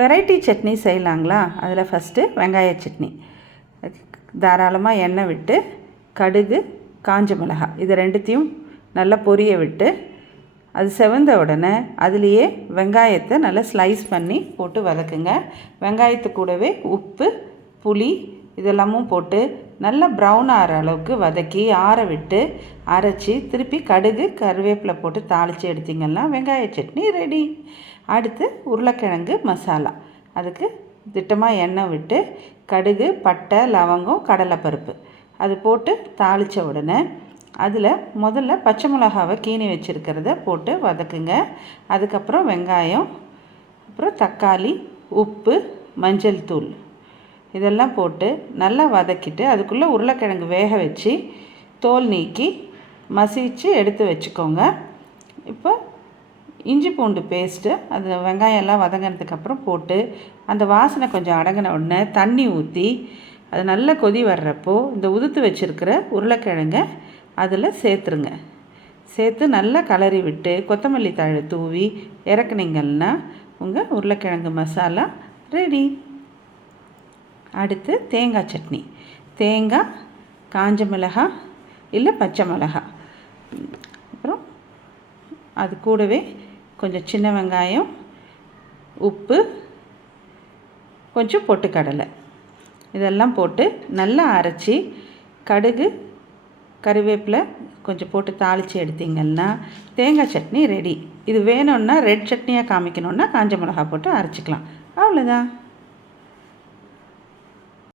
Variety chutney செய்யலாங்களா? அதில் first வெங்காய சட்னி. தாராளமாக எண்ணெய் விட்டு கடுகு, காஞ்ச மிளகாய் இது ரெண்டுத்தையும் நல்லா பொரிய விட்டு அது செவந்த உடனே அதுலேயே வெங்காயத்தை நல்லா ஸ்லைஸ் பண்ணி போட்டு வதக்குங்க. வெங்காயத்து கூடவே உப்பு, புளி இதெல்லாமும் போட்டு நல்லா ப்ரௌன் ஆகிற அளவுக்கு வதக்கி ஆற விட்டு அரைச்சி திருப்பி கடுகு, கருவேப்பிலை போட்டு தாளித்து எடுத்திங்கன்னா வெங்காய சட்னி ரெடி. அடுத்து உருளைக்கிழங்கு மசாலா. அதுக்கு திட்டமாக எண்ணெய் விட்டு கடுகு, பட்டை, லவங்கம், கடலைப்பருப்பு அது போட்டு தாளித்த உடனே அதில் முதல்ல பச்சை மிளகாவை கீனி வச்சுருக்கிறத போட்டு வதக்குங்க. அதுக்கப்புறம் வெங்காயம், அப்புறம் தக்காளி, உப்பு, மஞ்சள் தூள் இதெல்லாம் போட்டு நல்லா வதக்கிட்டு அதுக்குள்ளே உருளைக்கிழங்கு வேக வச்சு தோல் நீக்கி மசிச்சு எடுத்து வச்சுக்கோங்க. இப்போ இஞ்சி பூண்டு பேஸ்ட்டு அது வெங்காயம் எல்லாம் வதங்கினதுக்கப்புறம் போட்டு அந்த வாசனை கொஞ்சம் அடங்கின உடனே தண்ணி ஊற்றி அது நல்லா கொதி வர்றப்போ இந்த உதுத்து வச்சுருக்கிற உருளைக்கிழங்கை அதில் சேர்த்துருங்க. சேர்த்து நல்லா கலரி விட்டு கொத்தமல்லி தழை தூவி இறக்குனீங்கன்னா உங்கள் உருளைக்கிழங்கு மசாலா ரெடி. அடுத்து தேங்காய் சட்னி. தேங்காய், காஞ்ச மிளகாய் இல்லை பச்சை மிளகாய், அப்புறம் அது கூடவே கொஞ்சம் சின்ன வெங்காயம், உப்பு, கொஞ்சம் பொட்டுக்கடலை இதெல்லாம் போட்டு நல்லா அரைச்சி கடுகு, கருவேப்பிலை கொஞ்சம் போட்டு தாளித்து எடுத்திங்கன்னா தேங்காய் சட்னி ரெடி. இது வேணும்னா ரெட் சட்னியாக காமிக்கணுன்னா காஞ்ச மிளகாய் போட்டு அரைச்சிக்கலாம். அவ்வளோதான்.